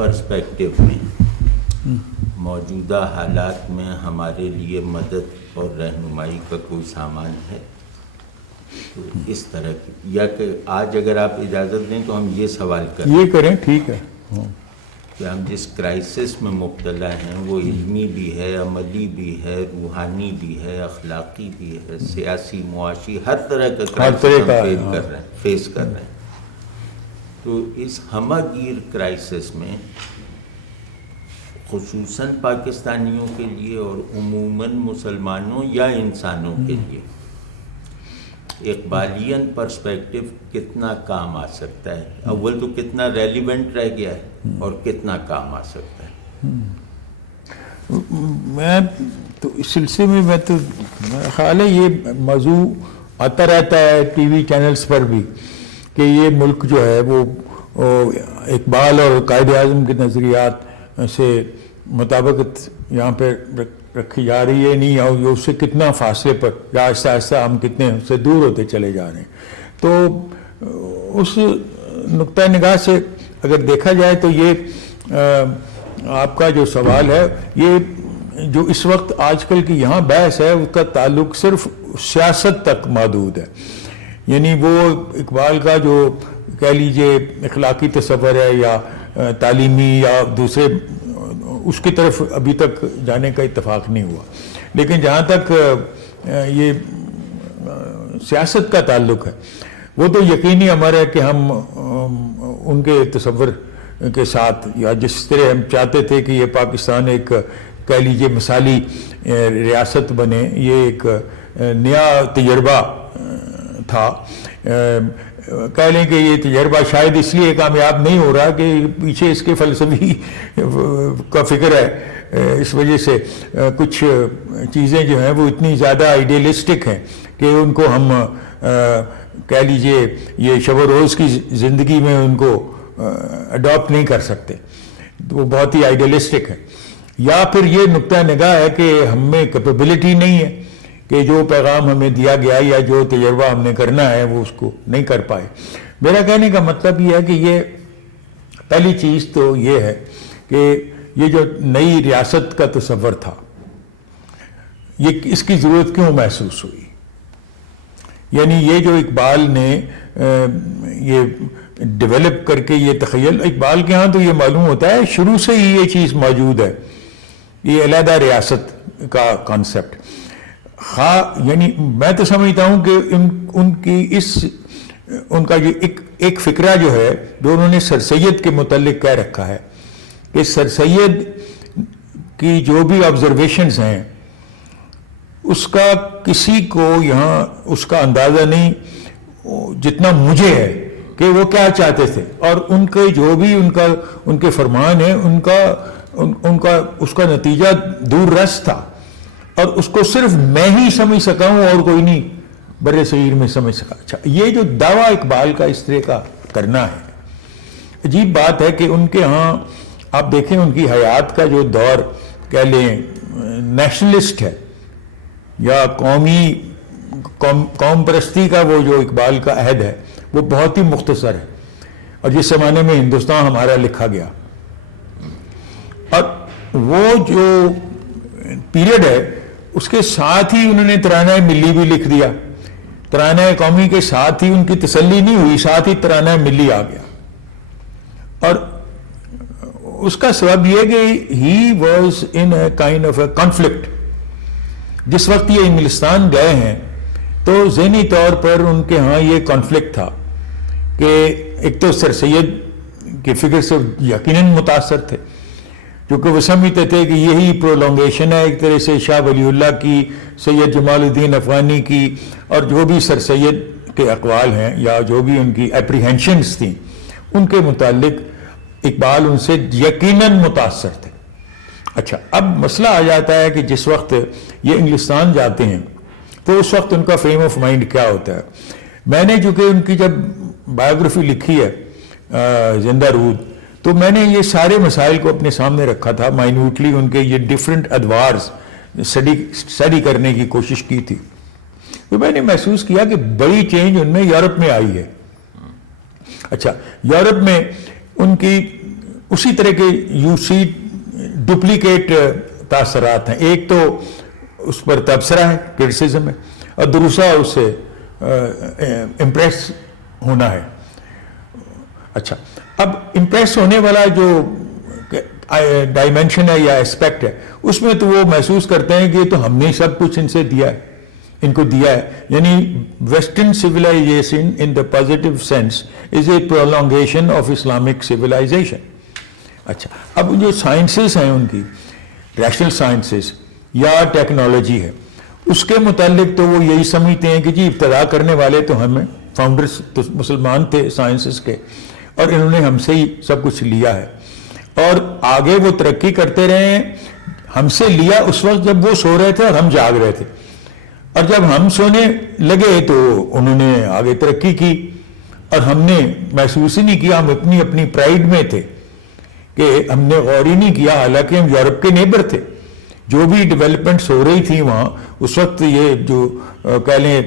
Perspective میں موجودہ حالات میں ہمارے لیے مدد اور رہنمائی کا کوئی سامان ہے؟ تو اس طرح کی، یا کہ آج اگر آپ اجازت دیں تو ہم یہ سوال کریں، یہ کریں، ٹھیک ہے، کہ ہم جس کرائسس میں مبتلا ہیں وہ علمی بھی ہے، عملی بھی ہے، روحانی بھی ہے، اخلاقی بھی ہے، سیاسی، معاشی، ہر طرح کا کرائسس ہم فیس کر رہے ہیں۔ تو اس ہمہ گیر کرائسس میں خصوصاً پاکستانیوں کے لیے اور عموماً مسلمانوں یا انسانوں کے لیے اقبالین پرسپیکٹو کتنا کام آ سکتا ہے؟ اول تو کتنا ریلیونٹ رہ گیا ہے اور کتنا کام آ سکتا ہے؟ میں تو اس سلسلے میں میرا خیال ہے یہ موضوع آتا رہتا ہے ٹی وی چینلز پر بھی، کہ یہ ملک جو ہے وہ اقبال اور قائد اعظم کے نظریات سے مطابقت یہاں پہ رکھی جا رہی ہے نہیں، اور اس سے کتنا فاصلے پر یا آہستہ آہستہ ہم کتنے اس سے دور ہوتے چلے جا رہے ہیں۔ تو اس نقطہ نگاہ سے اگر دیکھا جائے تو یہ آپ کا جو سوال ہے، یہ جو اس وقت آج کل کی یہاں بحث ہے اس کا تعلق صرف سیاست تک محدود ہے، یعنی وہ اقبال کا جو کہہ لیجئے اخلاقی تصور ہے یا تعلیمی یا دوسرے، اس کی طرف ابھی تک جانے کا اتفاق نہیں ہوا۔ لیکن جہاں تک یہ سیاست کا تعلق ہے وہ تو یقینی امر ہے کہ ہم ان کے تصور کے ساتھ، یا جس طرح ہم چاہتے تھے کہ یہ پاکستان ایک کہہ لیجئے مثالی ریاست بنے، یہ ایک نیا تجربہ تھا۔ کہہ لیں کہ یہ تجربہ شاید اس لیے کامیاب نہیں ہو رہا کہ پیچھے اس کے فلسفی کا فکر ہے، اس وجہ سے کچھ چیزیں جو ہیں وہ اتنی زیادہ آئیڈیلسٹک ہیں کہ ان کو ہم کہہ لیجئے یہ شب و روز کی زندگی میں ان کو اڈاپٹ نہیں کر سکتے، وہ بہت ہی آئیڈیلسٹک ہے۔ یا پھر یہ نقطہ نگاہ ہے کہ ہم میں کیپیبلٹی نہیں ہے کہ جو پیغام ہمیں دیا گیا یا جو تجربہ ہم نے کرنا ہے وہ اس کو نہیں کر پائے۔ میرا کہنے کا مطلب یہ ہے کہ یہ پہلی چیز تو یہ ہے کہ یہ جو نئی ریاست کا تصور تھا، یہ اس کی ضرورت کیوں محسوس ہوئی؟ یعنی یہ جو اقبال نے یہ ڈیولپ کر کے یہ تخیل، اقبال کے ہاں تو یہ معلوم ہوتا ہے شروع سے ہی یہ چیز موجود ہے، یہ علیحدہ ریاست کا کانسیپٹ۔ یعنی میں تو سمجھتا ہوں کہ ان کی ان کا یہ ایک فکرہ جو ہے جو انہوں نے سر سید کے متعلق کہہ رکھا ہے کہ سر سید کی جو بھی آبزرویشنز ہیں اس کا کسی کو یہاں اس کا اندازہ نہیں جتنا مجھے ہے کہ وہ کیا چاہتے تھے، اور ان کے جو بھی ان کے فرمان ہیں ان کا اس کا نتیجہ دور رس تھا، اور اس کو صرف میں ہی سمجھ سکا ہوں اور کوئی نہیں بر صغیر میں سمجھ سکا۔ اچھا، یہ جو دعویٰ اقبال کا اس طرح کا کرنا ہے، عجیب بات ہے کہ ان کے ہاں آپ دیکھیں ان کی حیات کا جو دور کہہ لیں نیشنلسٹ ہے یا قوم پرستی کا، وہ جو اقبال کا عہد ہے وہ بہت ہی مختصر ہے، اور جس زمانے میں ہندوستان ہمارا لکھا گیا، اور وہ جو پیریڈ ہے اس کے ساتھ ہی انہوں نے ترانہ ملی بھی لکھ دیا۔ ترانہ قومی کے ساتھ ہی ان کی تسلی نہیں ہوئی، ساتھ ہی ترانہ ملی آ گیا، اور اس کا سبب یہ کہ he was in a kind of a conflict. جس وقت یہ انگلستان گئے ہیں تو ذہنی طور پر ان کے ہاں یہ کانفلکٹ تھا کہ ایک تو سر سید کی فکر سے یقیناً متاثر تھے، کیونکہ وہ سمجھتے تھے کہ یہی پرولونگیشن ہے ایک طرح سے شاہ ولی اللہ کی، سید جمال الدین افغانی کی، اور جو بھی سر سید کے اقوال ہیں یا جو بھی ان کی اپریہنشنز تھیں ان کے متعلق اقبال ان سے یقیناً متاثر تھے۔ اچھا، اب مسئلہ آ جاتا ہے کہ جس وقت یہ انگلستان جاتے ہیں تو اس وقت ان کا فریم آف مائنڈ کیا ہوتا ہے۔ میں نے چونکہ ان کی جب بایوگرافی لکھی ہے زندہ رود، تو میں نے یہ سارے مسائل کو اپنے سامنے رکھا تھا، مائنوٹلی ان کے یہ ڈیفرنٹ ادوارز اسٹڈی کرنے کی کوشش کی تھی، تو میں نے محسوس کیا کہ بڑی چینج ان میں یورپ میں آئی ہے۔ اچھا، یورپ میں ان کی اسی طرح کے یو سی ڈپلیکیٹ تاثرات ہیں. ایک تو اس پر تبصرہ ہے, کرٹیسزم ہے, اور دوسرا اس سے امپریس ہونا ہے. اچھا, اب امپریس ہونے والا جو ڈائمینشن ہے یا اسپیکٹ ہے, اس میں تو وہ محسوس کرتے ہیں کہ یہ تو ہم نے سب کچھ ان سے دیا ہے, ان کو دیا ہے. یعنی western civilisation in the positive sense is a prolongation of Islamic civilisation. اچھا, اب جو سائنسز ہیں ان کی, ریشنل سائنسز یا ٹیکنالوجی ہے, اس کے متعلق تو وہ یہی سمجھتے ہیں کہ جی ابتدا کرنے والے تو ہمیں فاؤنڈرز تو مسلمان تھے سائنسز کے, اور انہوں نے ہم سے ہی سب کچھ لیا ہے, اور آگے وہ ترقی کرتے رہے ہیں. ہم سے لیا اس وقت جب وہ سو رہے تھے اور ہم جاگ رہے تھے, اور جب ہم سونے لگے تو انہوں نے آگے ترقی کی, اور ہم نے محسوس ہی نہیں کیا. ہم اپنی پرائیڈ میں تھے کہ ہم نے غور ہی نہیں کیا, حالانکہ ہم یورپ کے نیبر تھے. جو بھی ڈیولپمنٹس ہو رہی تھی وہاں اس وقت, یہ جو کہہ لیں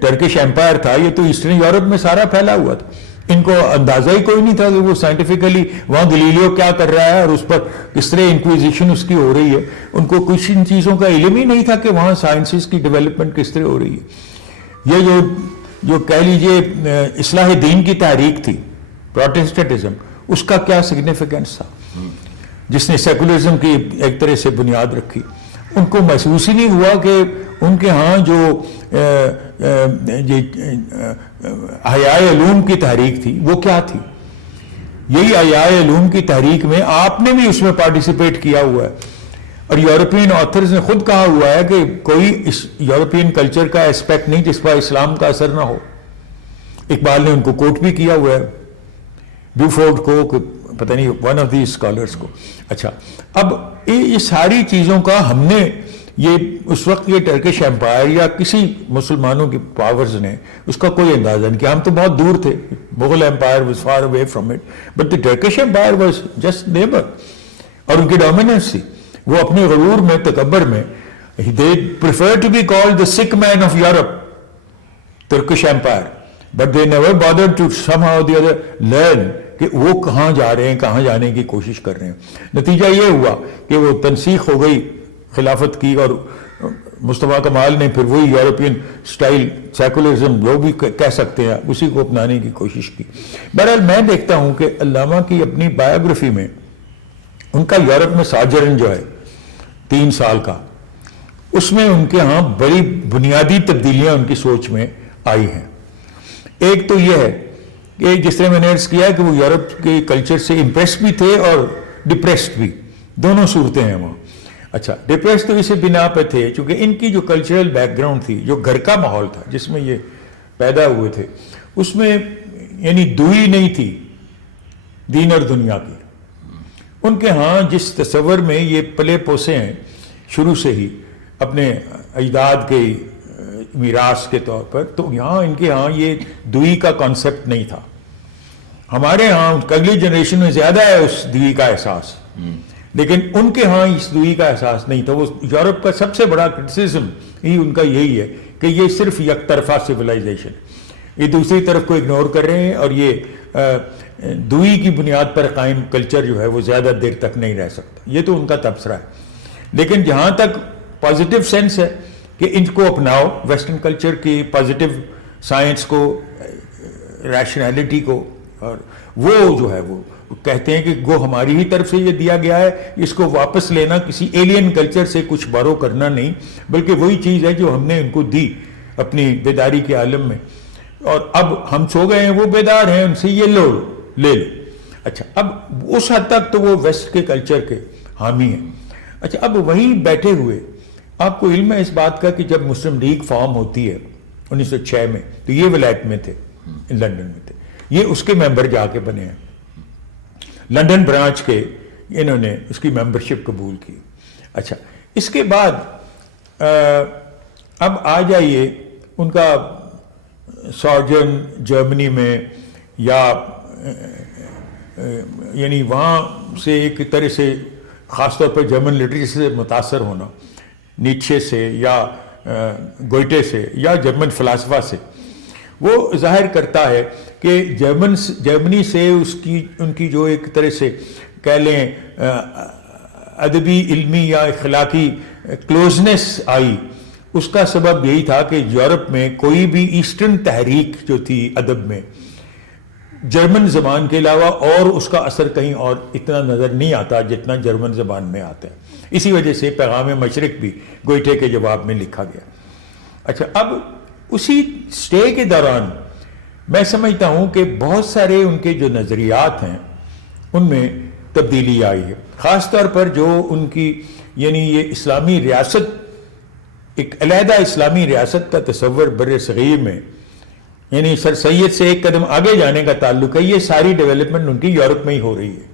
ٹرکش ایمپائر تھا, یہ تو ایسٹرن یورپ میں سارا پھیلا ہوا تھا. ان کو اندازہ ہی کوئی نہیں تھا کہ وہ سائنٹیفکلی وہاں گلیلیو کیا کر رہا ہے اور اس پر کس طرح انکویزیشن اس کی ہو رہی ہے. ان کو کچھ ان چیزوں کا علم ہی نہیں تھا کہ وہاں سائنسز کی ڈیولپمنٹ کس طرح ہو رہی ہے. یہ جو کہہ لیجئے اصلاح دین کی تحریک تھی, پروٹسٹنٹزم, اس کا کیا سگنیفیکنس تھا, جس نے سیکولرزم کی ایک طرح سے بنیاد رکھی. ان کو محسوس ہی نہیں ہوا کہ ان کے ہاں جو احیاء علوم کی تحریک تھی وہ کیا تھی. یہی احیاء علوم کی تحریک میں آپ نے بھی اس میں پارٹیسپیٹ کیا ہوا ہے, اور یورپین آتھرز نے خود کہا ہوا ہے کہ کوئی اس یورپین کلچر کا اسپیکٹ نہیں جس پر اسلام کا اثر نہ ہو. اقبال نے ان کو کوٹ بھی کیا ہوا ہے, بیوفورڈ کو, پتہ نہیں ون آف دی اسکالرس کو. اچھا, اب یہ ساری چیزوں کا ہم نے, یہ اس وقت یہ ٹرکش ایمپائر یا کسی مسلمانوں کی پاورز نے اس کا کوئی اندازہ نہیں کیا. ہم تو بہت دور تھے, Mughal empire was far away from it, but the Turkish empire was just neighbour, اور ان کی ڈومیننس تھی. وہ اپنے غرور میں, تکبر میں, they prefer to be called the sick man of Europe, Turkish Empire, but they never bothered to somehow or the other learn کہ وہ کہاں جا رہے ہیں, کہاں جانے کی کوشش کر رہے ہیں. نتیجہ یہ ہوا کہ وہ تنسیخ ہو گئی خلافت کی, اور مصطفیٰ کمال نے پھر وہی یورپین سٹائل سیکولرزم جو بھی کہہ سکتے ہیں اسی کو اپنانے کی کوشش کی. بہرحال میں دیکھتا ہوں کہ علامہ کی اپنی بایوگرافی میں ان کا یورپ میں ساجرن جو ہے 3 سال کا, اس میں ان کے ہاں بڑی بنیادی تبدیلیاں ان کی سوچ میں آئی ہیں. ایک تو یہ ہے کہ جس طرح میں نے عرض کیا کہ وہ یورپ کے کلچر سے امپریس بھی تھے اور ڈپریسڈ بھی, دونوں صورتیں ہیں وہاں. اچھا, ڈپریس تو اسی بنا پہ تھے چونکہ ان کی جو کلچرل بیک گراؤنڈ تھی, جو گھر کا ماحول تھا جس میں یہ پیدا ہوئے تھے, اس میں یعنی دوئی نہیں تھی دین اور دنیا کی. ان کے ہاں جس تصور میں یہ پلے پوسے ہیں شروع سے ہی اپنے اجداد کے میراث کے طور پر, تو یہاں ان کے ہاں یہ دوئی کا کانسیپٹ نہیں تھا. ہمارے ہاں اگلی جنریشن میں زیادہ ہے اس دوئی کا احساس, لیکن ان کے ہاں اس دوئی کا احساس نہیں تھا. وہ یورپ کا سب سے بڑا کرٹیسزم ہی ان کا یہی ہے کہ یہ صرف یک طرفہ سویلائزیشن, یہ دوسری طرف کو اگنور کر رہے ہیں, اور یہ دوئی کی بنیاد پر قائم کلچر جو ہے وہ زیادہ دیر تک نہیں رہ سکتا. یہ تو ان کا تبصرہ ہے. لیکن جہاں تک پازیٹیو سینس ہے کہ ان کو اپناؤ, ویسٹرن کلچر کی پازیٹیو سائنس کو, ریشنلٹی کو, اور وہ جو ہے وہ کہتے ہیں کہ وہ ہماری ہی طرف سے یہ دیا گیا ہے, اس کو واپس لینا کسی ایلین کلچر سے کچھ بارو کرنا نہیں, بلکہ وہی چیز ہے جو ہم نے ان کو دی اپنی بیداری کے عالم میں, اور اب ہم سو گئے ہیں, وہ بیدار ہیں, ان سے یہ لے لو. اچھا, اب اس حد تک تو وہ ویسٹ کے کلچر کے حامی ہیں. اچھا, اب وہیں بیٹھے ہوئے آپ کو علم ہے اس بات کا کہ جب مسلم لیگ فارم ہوتی ہے 1906 میں, تو یہ ولایت میں تھے, لندن میں تھے, یہ اس کے ممبر جا کے بنے ہیں, لندن برانچ کے, انہوں نے اس کی ممبرشپ قبول کی. اچھا, اس کے بعد اب آ جائیے ان کا سارجن جرمنی میں, یا یعنی وہاں سے ایک طرح سے خاص طور پر جرمن لٹریچر سے متاثر ہونا, نیچے سے یا گوئٹے سے یا جرمن فلاسفہ سے, وہ ظاہر کرتا ہے کہ جرمنی سے ان کی جو ایک طرح سے کہہ لیں ادبی علمی یا اخلاقی کلوزنس آئی، اس کا سبب یہی تھا کہ یورپ میں کوئی بھی ایسٹرن تحریک جو تھی ادب میں، جرمن زبان کے علاوہ اور اس کا اثر کہیں اور اتنا نظر نہیں آتا جتنا جرمن زبان میں آتا ہے. اسی وجہ سے پیغام مشرق بھی گوئٹے کے جواب میں لکھا گیا. اچھا، اب اسی سٹے کے دوران میں سمجھتا ہوں کہ بہت سارے ان کے جو نظریات ہیں ان میں تبدیلی آئی ہے، خاص طور پر جو ان کی یعنی یہ اسلامی ریاست، ایک علیحدہ اسلامی ریاست کا تصور بر صغیر میں، یعنی سر سید سے ایک قدم آگے جانے کا تعلق ہے. یہ ساری ڈیولپمنٹ ان کی یورپ میں ہی ہو رہی ہے.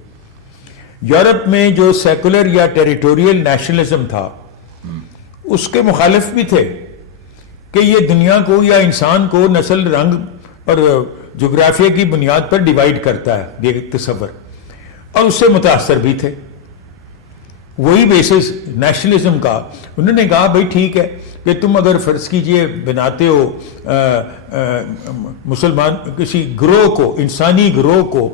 یورپ میں جو سیکولر یا ٹیریٹوریل نیشنلزم تھا اس کے مخالف بھی تھے کہ یہ دنیا کو یا انسان کو نسل، رنگ اور جغرافیہ کی بنیاد پر ڈیوائیڈ کرتا ہے یہ تصور، اور اس سے متاثر بھی تھے. وہی بیسس نیشنلزم کا انہوں نے کہا بھائی ٹھیک ہے کہ تم اگر فرض کیجئے بناتے ہو مسلمان کسی گروہ کو، انسانی گروہ کو،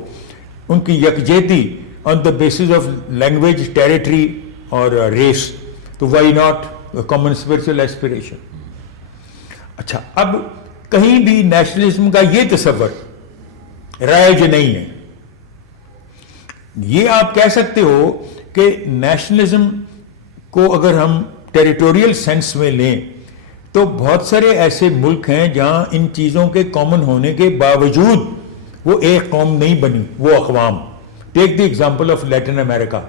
ان کی یکجہتی on the basis of language, territory اور ریس، تو why not common spiritual aspiration. اچھا، اب کہیں بھی نیشنلزم کا یہ تصور رائج نہیں ہے. یہ آپ کہہ سکتے ہو کہ نیشنلزم کو اگر ہم ٹیریٹوریل سینس میں لیں تو بہت سارے ایسے ملک ہیں جہاں ان چیزوں کے کامن ہونے کے باوجود وہ ایک قوم نہیں بنی، وہ اقوام. ٹیک دی ایگزامپل آف لیٹن امریکہ.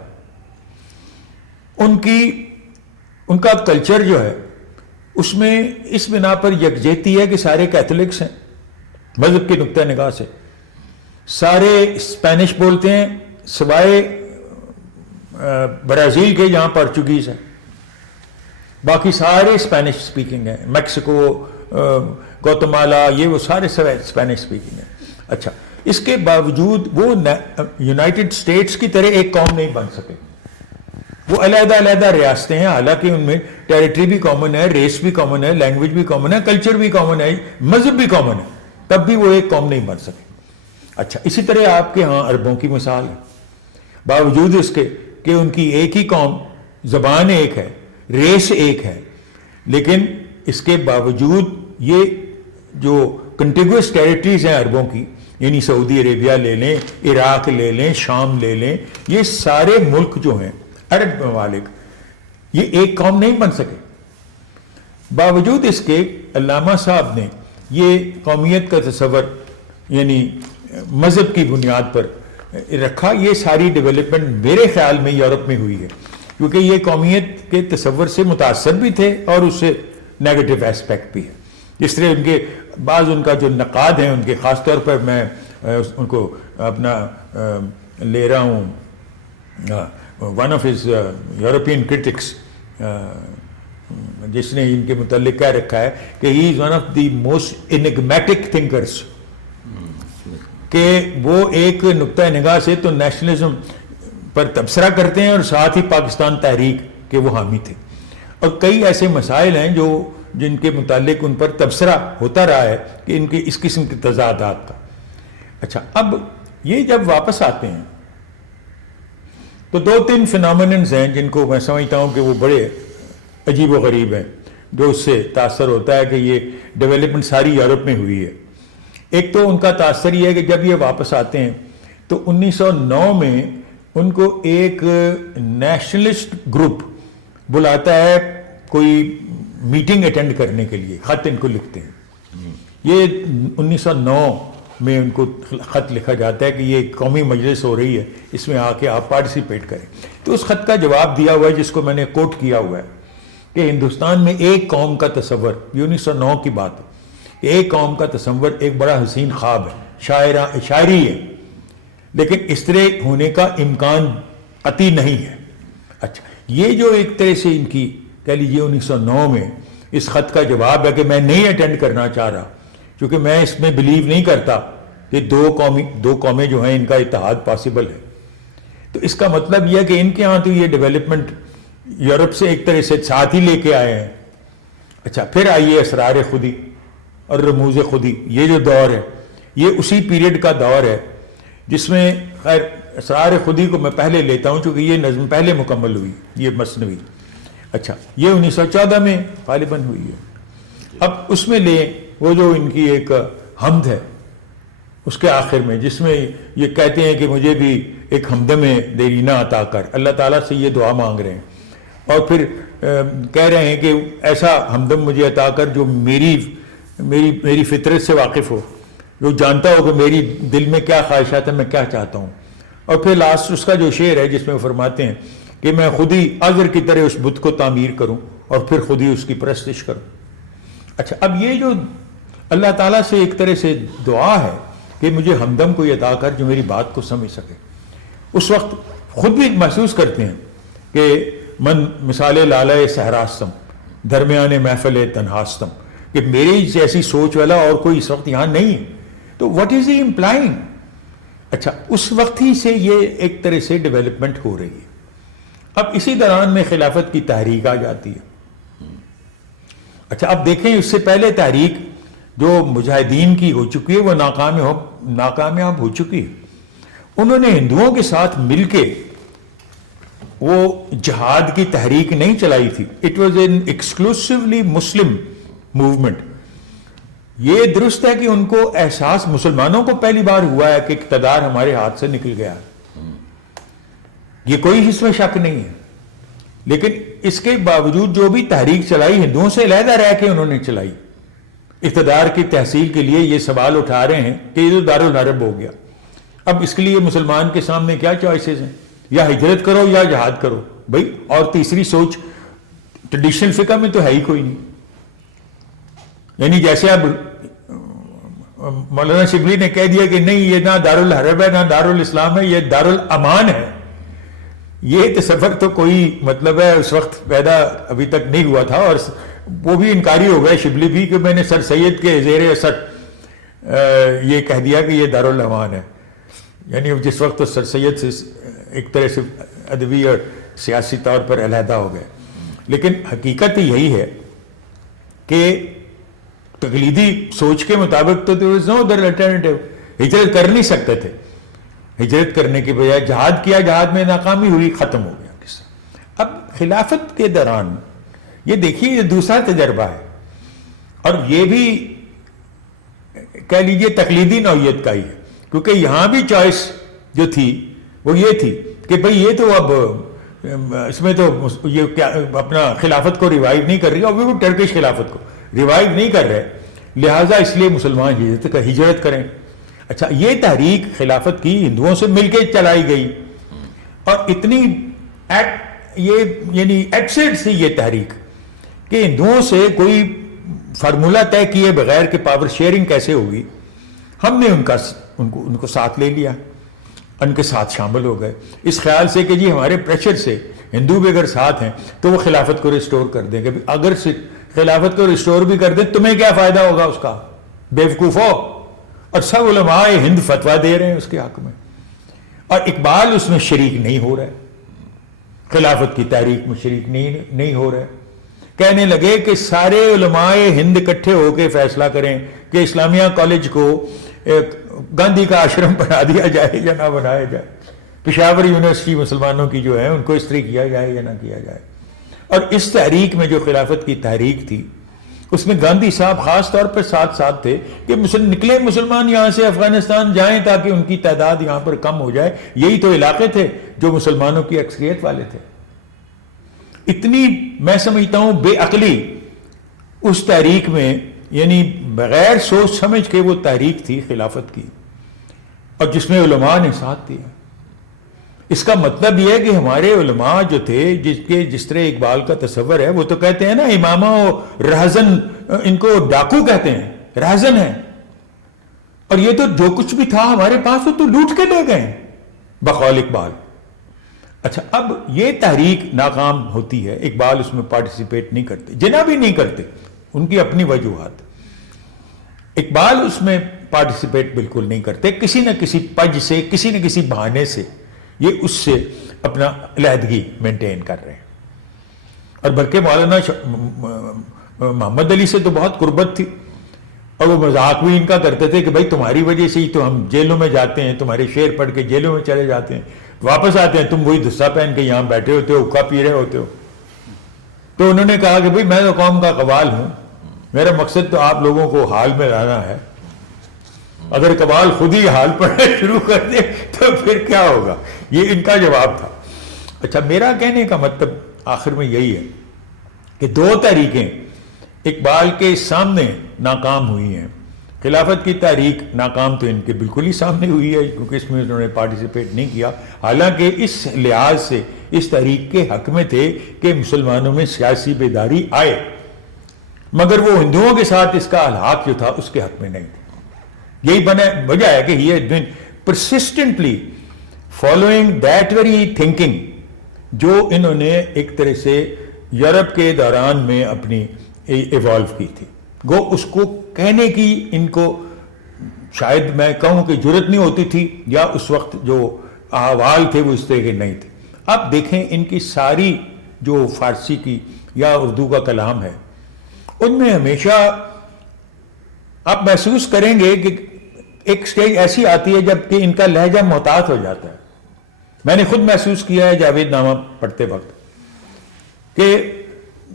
ان کا کلچر جو ہے اس میں اس بنا پر یکجہتی ہے کہ سارے کیتھولکس ہیں مذہب کے نقطہ نگاہ سے، سارے اسپینش بولتے ہیں سوائے برازیل کے جہاں پورچوگیز ہے، باقی سارے اسپینش اسپیکنگ ہیں. میکسیکو، گوتمالا، یہ وہ سارے اسپینش اسپیکنگ ہیں. اچھا، اس کے باوجود وہ یونائٹڈ اسٹیٹس کی طرح ایک قوم نہیں بن سکے. وہ علیحدہ علیحدہ ریاستیں ہیں، حالانکہ ان میں ٹیریٹری بھی کامن ہے، ریس بھی کامن ہے، لینگویج بھی کامن ہے، کلچر بھی کامن ہے، مذہب بھی کامن ہے، تب بھی وہ ایک قوم نہیں بن سکے. اچھا، اسی طرح آپ کے ہاں عربوں کی مثال ہے. باوجود اس کے کہ ان کی ایک ہی قوم، زبان ایک ہے، ریس ایک ہے، لیکن اس کے باوجود یہ جو کنٹیگوس ٹیریٹریز ہیں عربوں کی، یعنی سعودی عربیہ لے لیں، عراق لے لیں، شام لے لیں، یہ سارے ملک جو ہیں عرب ممالک، یہ ایک قوم نہیں بن سکے. باوجود اس کے علامہ صاحب نے یہ قومیت کا تصور یعنی مذہب کی بنیاد پر رکھا. یہ ساری ڈیولپمنٹ میرے خیال میں یورپ میں ہوئی ہے، کیونکہ یہ قومیت کے تصور سے متاثر بھی تھے اور اس سے نیگیٹو ایسپیکٹ بھی ہے. جس طرح ان کے بعض ان کا جو نقاد ہیں ان کے، خاص طور پر میں ان کو اپنا لے رہا ہوں، one of his European critics, جس نے ان کے متعلق کہہ رکھا ہے کہ he is one of the most enigmatic thinkers, کہ وہ ایک نقطہ نگاہ سے تو نیشنلزم پر تبصرہ کرتے ہیں اور ساتھ ہی پاکستان تحریک کے وہ حامی تھے. اور کئی ایسے مسائل ہیں جن کے متعلق ان پر تبصرہ ہوتا رہا ہے کہ ان کی اس قسم کے تضادات کا. اچھا، اب یہ جب واپس آتے ہیں تو دو تین فینومیننز ہیں جن کو میں سمجھتا ہوں کہ وہ بڑے عجیب و غریب ہیں، جو اس سے تاثر ہوتا ہے کہ یہ ڈیولپمنٹ ساری یورپ میں ہوئی ہے. ایک تو ان کا تاثر یہ ہے کہ جب یہ واپس آتے ہیں تو 1909 میں ان کو ایک نیشنلسٹ گروپ بلاتا ہے کوئی میٹنگ اٹینڈ کرنے کے لیے، خط ان کو لکھتے ہیں. یہ 1909 میں ان کو خط لکھا جاتا ہے کہ یہ قومی مجلس ہو رہی ہے، اس میں آ کے آپ پارٹیسپیٹ کریں. تو اس خط کا جواب دیا ہوا ہے جس کو میں نے کوٹ کیا ہوا ہے کہ ہندوستان میں ایک قوم کا تصور، یہ 1909 کی بات ہے، ایک قوم کا تصور ایک بڑا حسین خواب ہے، شاعری ہے، لیکن اس طرح ہونے کا امکان عتی نہیں ہے. اچھا، یہ جو ایک طرح سے ان کی کہہ لیجیے 1909 میں اس خط کا جواب ہے کہ میں نہیں اٹینڈ کرنا چاہ رہا کیونکہ میں اس میں بلیو نہیں کرتا کہ دو قومیں جو ہیں ان کا اتحاد پاسبل ہے. تو اس کا مطلب یہ ہے کہ ان کے ہاں تو یہ ڈیولپمنٹ یورپ سے ایک طرح سے ساتھ ہی لے کے آئے ہیں. اچھا، پھر آئیے اسرار خودی اور رموز خودی. یہ جو دور ہے یہ اسی پیریڈ کا دور ہے جس میں خیر اسرار خودی کو میں پہلے لیتا ہوں چونکہ یہ نظم پہلے مکمل ہوئی، یہ مثنوی. اچھا یہ 1914 میں غالباً ہوئی ہے. اب اس میں لیں وہ جو ان کی ایک حمد ہے اس کے آخر میں، جس میں یہ کہتے ہیں کہ مجھے بھی ایک ہمدم دیرینہ عطا کر. اللہ تعالیٰ سے یہ دعا مانگ رہے ہیں اور پھر کہہ رہے ہیں کہ ایسا ہمدم مجھے عطا کر جو میری فطرت سے واقف ہو، جو جانتا ہو کہ میری دل میں کیا خواہشات ہیں، میں کیا چاہتا ہوں. اور پھر لاسٹ اس کا جو شعر ہے جس میں وہ فرماتے ہیں کہ میں خود ہی عذر کی طرح اس بت کو تعمیر کروں اور پھر خود ہی اس کی پرستش کروں. اچھا اب یہ جو اللہ تعالیٰ سے ایک طرح سے دعا ہے کہ مجھے ہمدم کوئی عطا کر جو میری بات کو سمجھ سکے، اس وقت خود بھی محسوس کرتے ہیں کہ من مثال لالہ صحراستم درمیان محفل تنہاستم، کہ میری جیسی سوچ والا اور کوئی اس وقت یہاں نہیں ہے. تو واٹ از ہی امپلائنگ؟ اچھا اس وقت ہی سے یہ ایک طرح سے ڈیولپمنٹ ہو رہی ہے. اب اسی دوران میں خلافت کی تحریک آ جاتی ہے. اچھا اب دیکھیں اس سے پہلے تحریک جو مجاہدین کی ہو چکی ہے وہ ناکامیاب ہو چکی ہے. انہوں نے ہندوؤں کے ساتھ مل کے وہ جہاد کی تحریک نہیں چلائی تھی. It was an exclusively Muslim movement. یہ درست ہے کہ ان کو احساس مسلمانوں کو پہلی بار ہوا ہے کہ اقتدار ہمارے ہاتھ سے نکل گیا، یہ کوئی اس میں شک نہیں ہے. لیکن اس کے باوجود جو بھی تحریک چلائی ہندوؤں سے علیحدہ رہ کے انہوں نے چلائی. اقتدار کی تحصیل کے لیے یہ سوال اٹھا رہے ہیں کہ یہ تو دارالحرب ہو گیا. اب اس کے لیے مسلمان کے سامنے کیا چوائسز ہیں؟ یا ہجرت کرو یا جہاد کرو بھائی. اور تیسری سوچ ٹریڈیشنل فقہ میں تو ہے ہی کوئی نہیں. یعنی جیسے اب مولانا شبلی نے کہہ دیا کہ نہیں یہ نہ دارالحرب ہے نہ دارالاسلام ہے، یہ دارالامان ہے. یہ تصور تو کوئی مطلب ہے اس وقت پیدا ابھی تک نہیں ہوا تھا، اور وہ بھی انکاری ہو گئے شبلی بھی کہ میں نے سر سید کے زیر اثر یہ کہہ دیا کہ یہ دارالامان ہے. یعنی جس وقت تو سر سید سے ایک طرح سے ادبی اور سیاسی طور پر علیحدہ ہو گئے. لیکن حقیقت یہی ہے کہ تقلیدی سوچ کے مطابق تو there was no other alternative. ہجرت کر نہیں سکتے تھے. ہجرت کرنے کے بجائے جہاد کیا، جہاد میں ناکامی ہوئی، ختم ہو گیا قصہ. اب خلافت کے دوران یہ دیکھیے یہ دوسرا تجربہ ہے، اور یہ بھی کہہ لیجئے تقلیدی نوعیت کا ہی ہے. کیونکہ یہاں بھی چوائس جو تھی وہ یہ تھی کہ بھئی یہ تو اب اس میں تو یہ کیا اپنا خلافت کو ریوائیو نہیں کر رہی، اور وہ ٹرکش خلافت کو ریوائیو نہیں کر رہے، لہٰذا اس لیے مسلمان ہجرت کریں. اچھا یہ تحریک خلافت کی ہندوؤں سے مل کے چلائی گئی، اور اتنی یعنی ایکسیڈ سی یہ تحریک کہ ہندوؤں سے کوئی فارمولہ طے کیے بغیر کہ پاور شیئرنگ کیسے ہوگی، ہم نے ان کو ساتھ لے لیا، ان کے ساتھ شامل ہو گئے اس خیال سے کہ جی ہمارے پریشر سے ہندو بھی اگر ساتھ ہیں تو وہ خلافت کو ریسٹور کر دیں گے. اگر خلافت کو ریسٹور بھی کر دیں تمہیں کیا فائدہ ہوگا اس کا، بیوقوفو. اور سب علماء ہند فتویٰ دے رہے ہیں اس کے حق میں، اور اقبال اس میں شریک نہیں ہو رہا ہے، خلافت کی تحریک میں شریک نہیں ہو رہا ہے. کہنے لگے کہ سارے علماء ہند اکٹھے ہو کے فیصلہ کریں کہ اسلامیہ کالج کو گاندھی کا آشرم بنا دیا جائے یا نہ بنایا جائے، پشاور یونیورسٹی مسلمانوں کی جو ہے ان کو اس طرح کیا جائے یا نہ کیا جائے. اور اس تحریک میں جو خلافت کی تحریک تھی اس میں گاندھی صاحب خاص طور پر ساتھ تھے کہ نکلے مسلمان یہاں سے افغانستان جائیں تاکہ ان کی تعداد یہاں پر کم ہو جائے. یہی تو علاقے تھے جو مسلمانوں کی اکثریت والے تھے. اتنی میں سمجھتا ہوں بے عقلی اس تحریک میں، یعنی بغیر سوچ سمجھ کے وہ تحریک تھی خلافت کی، اور جس میں علماء نے ساتھ دیا. اس کا مطلب یہ ہے کہ ہمارے علماء جو تھے جس طرح اقبال کا تصور ہے، وہ تو کہتے ہیں نا امامہ و رہزن، ان کو ڈاکو کہتے ہیں، رہزن ہیں، اور یہ تو جو کچھ بھی تھا ہمارے پاس وہ تو لوٹ کے لے گئے بقول اقبال. اچھا اب یہ تحریک ناکام ہوتی ہے، اقبال اس میں پارٹیسپیٹ نہیں کرتے، جناح بھی نہیں کرتے، ان کی اپنی وجوہات. اقبال اس میں پارٹیسپیٹ بالکل نہیں کرتے، کسی نہ کسی پج سے، کسی نہ کسی بہانے سے یہ اس سے اپنا علیحدگی مینٹین کر رہے ہیں. اور بلکہ مولانا محمد علی سے تو بہت قربت تھی، اور وہ مذاق بھی ان کا کرتے تھے کہ بھائی تمہاری وجہ سے ہی تو ہم جیلوں میں جاتے ہیں، تمہارے شعر پڑھ کے جیلوں میں چلے جاتے ہیں، واپس آتے ہیں تم وہی دسا پہن کے یہاں بیٹھے ہوتے ہو، حقہ پی رہے ہوتے ہو. تو انہوں نے کہا کہ بھائی میں تو قوم کا قوال ہوں، میرا مقصد تو آپ لوگوں کو حال میں لانا ہے. اگر قوال خود ہی حال پڑھنا شروع کر دے تو پھر کیا ہوگا؟ یہ ان کا جواب تھا. اچھا، میرا کہنے کا مطلب آخر میں یہی ہے کہ دو تحریکیں اقبال کے سامنے ناکام ہوئی ہیں. خلافت کی تحریک ناکام تو ان کے بالکل ہی سامنے ہوئی ہے کیونکہ اس میں انہوں نے پارٹیسپیٹ نہیں کیا، حالانکہ اس لحاظ سے اس تحریک کے حق میں تھے کہ مسلمانوں میں سیاسی بیداری آئے، مگر وہ ہندوؤں کے ساتھ اس کا الحاق جو تھا اس کے حق میں نہیں تھے. یہی وجہ ہے کہ he had been persistently following that very thinking جو انہوں نے ایک طرح سے یورپ کے دوران میں اپنی ایوالو کی تھی. گو اس کو کہنے کی ان کو شاید میں کہوں کہ جرت نہیں ہوتی تھی، یا اس وقت جو احوال تھے وہ اس طرح کے نہیں تھے. اب دیکھیں ان کی ساری جو فارسی کی یا اردو کا کلام ہے ان میں ہمیشہ آپ محسوس کریں گے کہ ایک سٹیج ایسی آتی ہے جب کہ ان کا لہجہ محتاط ہو جاتا ہے. میں نے خود محسوس کیا ہے جاوید نامہ پڑھتے وقت کہ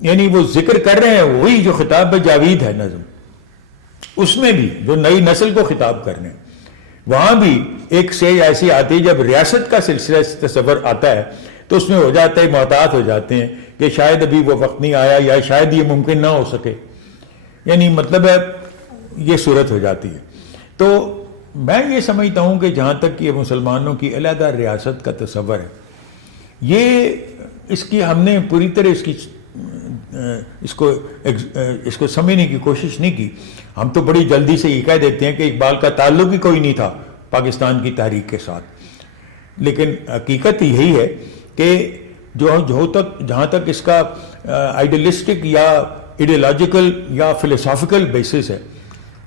یعنی وہ ذکر کر رہے ہیں وہی جو خطاب جاوید ہے نظم، اس میں بھی جو نئی نسل کو خطاب کر رہے ہیں وہاں بھی ایک سٹیج ایسی آتی ہے جب ریاست کا سلسلہ تصور آتا ہے تو اس میں ہو جاتا ہے محتاط ہو جاتے ہیں کہ شاید ابھی وہ وقت نہیں آیا یا شاید یہ ممکن نہ ہو سکے، یعنی مطلب ہے یہ صورت ہو جاتی ہے. تو میں یہ سمجھتا ہوں کہ جہاں تک یہ مسلمانوں کی علیحدہ ریاست کا تصور ہے، یہ اس کی ہم نے پوری طرح اس کو سمجھنے کی کوشش نہیں کی. ہم تو بڑی جلدی سے یہ کہہ دیتے ہیں کہ اقبال کا تعلق ہی کوئی نہیں تھا پاکستان کی تحریک کے ساتھ، لیکن حقیقت یہی ہے کہ جہاں تک اس کا آئیڈیلسٹک یا ایڈیولوجیکل یا فلسافیکل بیسس ہے،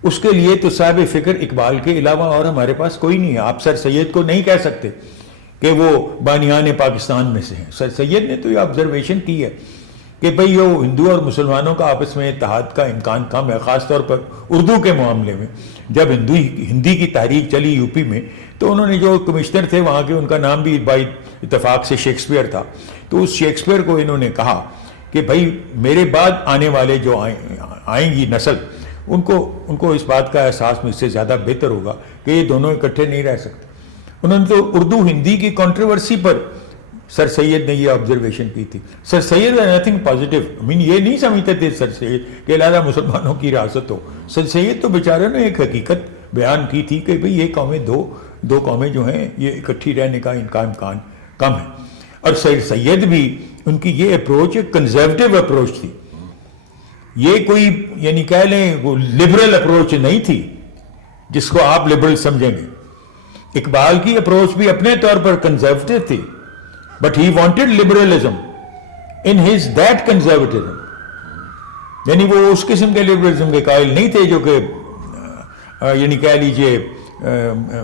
اس کے لیے تو صاحب فکر اقبال کے علاوہ اور ہمارے پاس کوئی نہیں ہے. آپ سر سید کو نہیں کہہ سکتے کہ وہ بانیان پاکستان میں سے ہیں. سر سید نے تو یہ آبزرویشن کی ہے کہ بھئی وہ ہندو اور مسلمانوں کا آپس میں اتحاد کا امکان کم ہے، خاص طور پر اردو کے معاملے میں. جب ہندی کی تحریک چلی یو پی میں تو انہوں نے جو کمشنر تھے وہاں کے، ان کا نام بھی بائی اتفاق سے شیکسپیئر تھا، تو اس شیکسپیئر کو انہوں نے کہا کہ بھئی میرے بعد آنے والے جو آئیں گی نسل، ان کو اس بات کا احساس مجھ سے زیادہ بہتر ہوگا کہ یہ دونوں اکٹھے نہیں رہ سکتے. انہوں نے تو اردو ہندی کی کنٹروورسی پر سر سید نے یہ آبزرویشن کی تھی. سر سید نتھنگ پازیٹیو، یہ نہیں سمجھتے تھے سر سید کہ علیحدہ مسلمانوں کی ریاست ہو. سر سید تو بیچارے نے ایک حقیقت بیان کی تھی کہ بھئی یہ قومیں دو قومیں جو ہیں یہ اکٹھی رہنے کا امکان کم ہے. اور سر سید بھی ان کی یہ اپروچ ایک کنزرویٹو اپروچ تھی، یہ کوئی یعنی کہہ لیں وہ لبرل اپروچ نہیں تھی جس کو آپ لبرل سمجھیں گے. اقبال کی اپروچ بھی اپنے طور پر کنزرویٹو تھی، but he wanted liberalism in his that conservatism, یعنی وہ اس قسم کے لبرلزم کے قائل نہیں تھے جو کہ یعنی کہہ لیجئے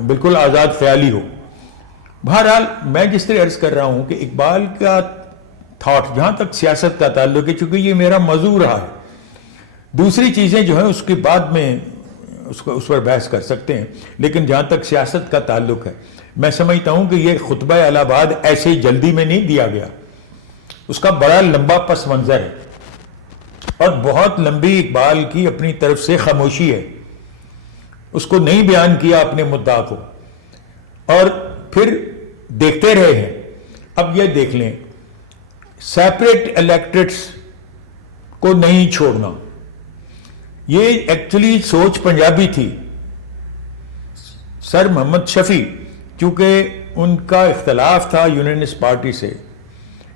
بالکل آزاد خیالی ہو. بہرحال میں جس طرح عرض کر رہا ہوں کہ اقبال کا تھاٹ جہاں تک سیاست کا تعلق ہے، چونکہ یہ میرا موضوع رہا ہے، دوسری چیزیں جو ہیں اس کے بعد میں اس پر بحث کر سکتے ہیں، لیکن جہاں تک سیاست کا تعلق ہے میں سمجھتا ہوں کہ یہ خطبہ الہ آباد ایسے ہی جلدی میں نہیں دیا گیا. اس کا بڑا لمبا پس منظر ہے اور بہت لمبی اقبال کی اپنی طرف سے خاموشی ہے. اس کو نہیں بیان کیا اپنے مدعا کو، اور پھر دیکھتے رہے ہیں. اب یہ دیکھ لیں، سیپریٹ الیکٹریٹس کو نہیں چھوڑنا، یہ ایکچولی سوچ پنجابی تھی. سر محمد شفیع چونکہ ان کا اختلاف تھا یونینسٹ پارٹی سے،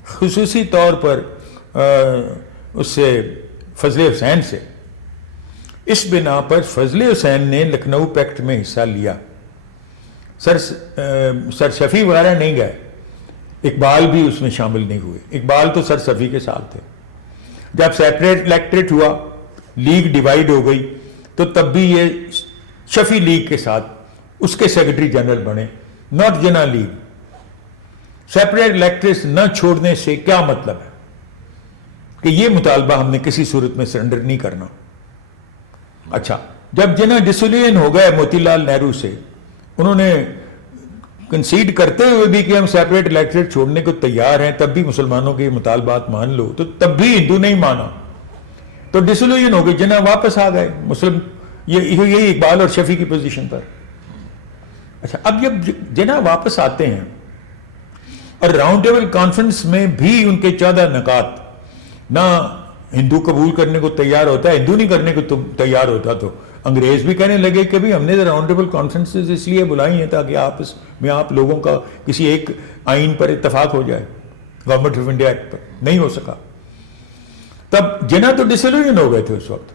خصوصی طور پر اس سے فضل حسین سے، اس بنا پر فضل حسین نے لکھنؤ پیکٹ میں حصہ لیا. سر شفیع وغیرہ نہیں گئے، اقبال بھی اس میں شامل نہیں ہوئے. اقبال تو سر شفیع کے ساتھ تھے. جب سیپریٹ الیکٹریٹ ہوا، لیگ ڈیوائیڈ ہو گئی، تو تب بھی یہ شفیع لیگ کے ساتھ اس کے سیکرٹری جنرل بنے، ناٹ جنا لیگ. سیپریٹ الیکٹریٹس نہ چھوڑنے سے کیا مطلب ہے کہ یہ مطالبہ ہم نے کسی صورت میں سرنڈر نہیں کرنا. اچھا، جب جنہیں ڈسولین ہو گئے موتی لال نہرو سے، انہوں نے کنسیڈ کرتے ہوئے بھی کہ ہم سیپریٹ الیکٹریٹ چھوڑنے کو تیار ہیں، تب بھی مسلمانوں کے مطالبات مان لو، تو تب بھی ہندو نہیں مانا، تو ڈسولین ہو گئے، جنہیں واپس آ گئے مسلم، یہی اقبال اور شفیع کی پوزیشن پر. اچھا، اب جب جنہیں واپس آتے ہیں اور راؤنڈ ٹیبل کانفرنس میں بھی ان کے 14 نکات، نہ ہندو قبول کرنے کو تیار ہوتا ہے، ہندو نہیں کرنے کو تیار ہوتا، تو انگریز بھی کہنے لگے کہ بھی ہم نے راؤنڈ ٹیبل کانفرنسز اس لیے بلائی ہیں تاکہ آپس میں آپ لوگوں کا کسی ایک آئین پر اتفاق ہو جائے. گورنمنٹ آف انڈیا ایکٹ پر نہیں ہو سکا. تب جناح تو ڈسلوژن ہو گئے تھے اس وقت.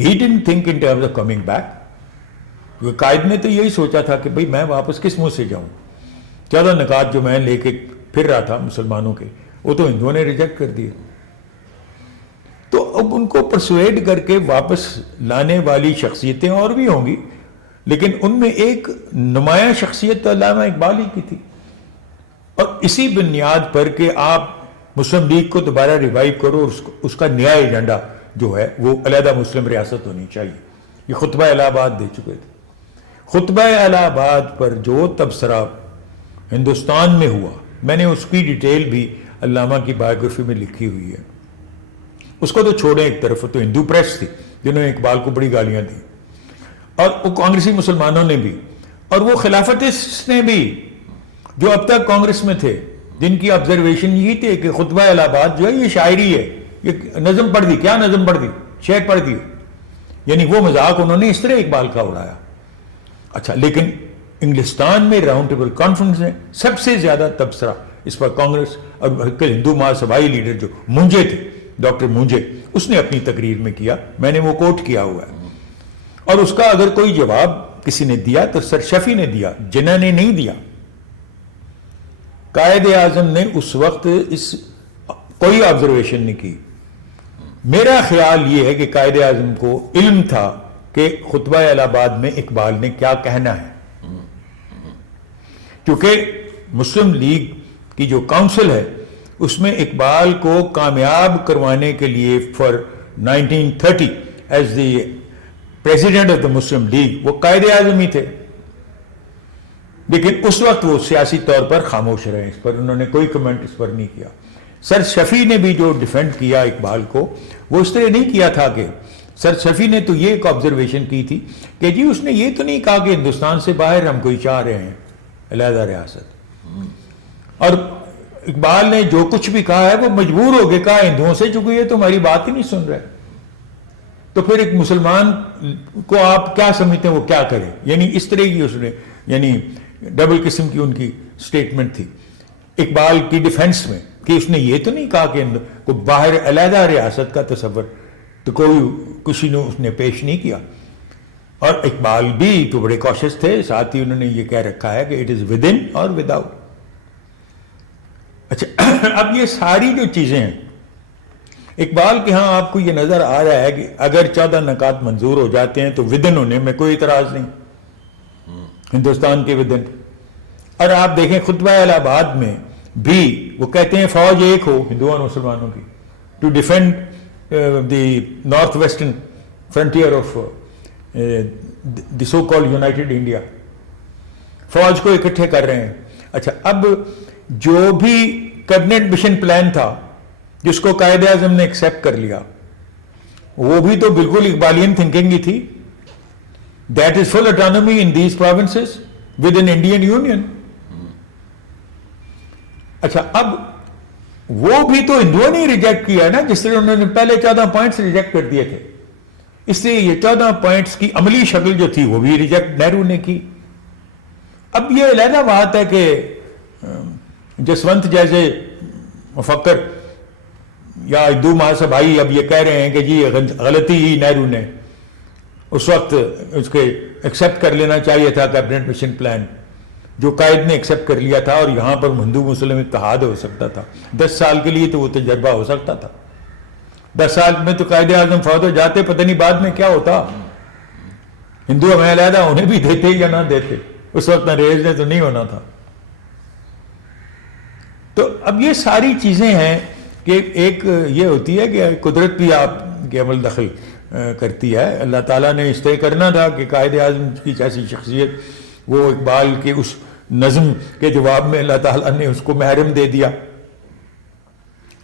He didn't think in terms of coming back. قائد نے تو یہی سوچا تھا کہ بھئی میں واپس کس منہ سے جاؤں، 14 نکات جو میں لے کے پھر رہا تھا مسلمانوں کے، وہ تو ہندوؤں نے ریجیکٹ کر دیے. تو اب ان کو پرسویڈ کر کے واپس لانے والی شخصیتیں اور بھی ہوں گی، لیکن ان میں ایک نمایاں شخصیت تو علامہ اقبال ہی کی تھی. اور اسی بنیاد پر کہ آپ مسلم لیگ کو دوبارہ ریوائیو کرو، اس کا نیا ایجنڈا جو ہے وہ علیحدہ مسلم ریاست ہونی چاہیے. یہ خطبہ الہ آباد دے چکے تھے. خطبہ الہ آباد پر جو تبصرہ ہندوستان میں ہوا، میں نے اس کی ڈیٹیل بھی علامہ کی بایوگرافی میں لکھی ہوئی ہے. اس کو تو چھوڑیں ایک طرف، تو ہندو پریس تھی جنہوں نے اقبال کو بڑی گالیاں دی، اور وہ کانگریسی مسلمانوں نے بھی، اور وہ خلافتسٹ نے بھی جو اب تک کانگریس میں تھے، جن کی آبزرویشن یہ تھی کہ خطبہ الہ آباد جو ہے یہ شاعری ہے، یہ نظم پڑھ دی. کیا نظم پڑھ دی؟ شعر پڑھ دی. یعنی وہ مذاق انہوں نے اس طرح اقبال کا اڑایا. اچھا، لیکن انگلستان میں راؤنڈ ٹیبل کانفرنس میں سب سے زیادہ تبصرہ اس پر کانگریس اور ہندو مہاسبھائی لیڈر جو مونجے تھے، ڈاکٹر مونجے، اس نے اپنی تقریر میں کیا. میں نے وہ کوٹ کیا ہوا ہے. اور اس کا اگر کوئی جواب کسی نے دیا تو سر شفیع نے دیا، جناح نے نہیں دیا. قائد اعظم نے اس وقت کوئی آبزرویشن نہیں کی. میرا خیال یہ ہے کہ قائد اعظم کو علم تھا کہ خطبہ الہ آباد میں اقبال نے کیا کہنا ہے، کیونکہ مسلم لیگ کی جو کاؤنسل ہے اس میں اقبال کو کامیاب کروانے کے لیے for 1930 as the president of the Muslim league وہ قائد اعظم ہی تھے. لیکن اس وقت وہ سیاسی طور پر خاموش رہے، اس پر انہوں نے کوئی کمنٹ اس پر نہیں کیا. سر شفیع نے بھی جو ڈیفینڈ کیا اقبال کو، وہ اس طرح نہیں کیا تھا کہ سر شفیع نے تو یہ ایک آبزرویشن کی تھی کہ جی اس نے یہ تو نہیں کہا کہ ہندوستان سے باہر ہم کوئی چاہ رہے ہیں علیحدہ ریاست. اور اقبال نے جو کچھ بھی کہا ہے وہ مجبور ہو کے کہا ہندوؤں سے، چونکہ یہ تو ہماری بات ہی نہیں سن رہے. تو پھر ایک مسلمان کو آپ کیا سمجھتے ہیں وہ کیا کرے؟ یعنی اس طرح کی اس نے، یعنی ڈبل قسم کی ان کی سٹیٹمنٹ تھی اقبال کی ڈیفنس میں، کہ اس نے یہ تو نہیں کہا کہ کوئی باہر علیحدہ ریاست کا تصور تو کسی نے اس نے پیش نہیں کیا. اور اقبال بھی تو بڑے کوشش تھے، ساتھ ہی انہوں نے یہ کہہ رکھا ہے کہ اٹ از ود ان اور ود آؤٹ. اچھا، اب یہ ساری جو چیزیں ہیں اقبال کے ہاں آپ کو یہ نظر آ رہا ہے کہ اگر 14 نکات منظور ہو جاتے ہیں تو ود ان ہونے میں کوئی اعتراض نہیں، ہندوستان کے ود ان. اور آپ دیکھیں خطبہ الہ آباد میں بھی وہ کہتے ہیں فوج ایک ہو ہندوؤں اور مسلمانوں کی to defend the north western frontier of the so called united India. فوج کو اکٹھے کر رہے ہیں. اچھا، اب جو بھی کیبنٹ مشن پلان تھا جس کو قائد اعظم نے ایکسیپٹ کر لیا، وہ بھی تو بالکل اقبالین تھنکنگ ہی تھی. That is full autonomy in these provinces with in Indian union. اچھا، اب وہ بھی تو ہندوؤں نے ریجیکٹ کیا نا، جس طرح انہوں نے پہلے 14 پوائنٹس ریجیکٹ کر دیے تھے، اس لیے یہ 14 پوائنٹس کی عملی شکل جو تھی وہ بھی ریجیکٹ نہرو نے کی. اب یہ علیحدہ بات ہے کہ جسونت جیسے مفکر یا ہندو مہاسبھائی اب یہ کہہ رہے ہیں کہ جی غلطی ہی نہرو نے اس وقت اس کے ایکسیپٹ کر لینا چاہیے تھا کیبنٹ مشن پلان جو قائد نے ایکسیپٹ کر لیا تھا، اور یہاں پر ہندو مسلم اتحاد ہو سکتا تھا. 10 سال کے لیے تو وہ تجربہ ہو سکتا تھا. 10 سال میں تو قائد اعظم فوت ہو جاتے، پتہ نہیں بعد میں کیا ہوتا. ہندو ہمیں علیحدہ ہونے بھی دیتے یا نہ دیتے، اس وقت انگریز نے تو نہیں ہونا تھا. تو اب یہ ساری چیزیں ہیں کہ ایک یہ ہوتی ہے کہ قدرت بھی آپ کے عمل دخل کرتی ہے. اللہ تعالیٰ نے اس طرح کرنا تھا کہ قائد اعظم کی جیسی شخصیت وہ اقبال کے اس نظم کے جواب میں اللہ تعالیٰ نے اس کو محرم دے دیا,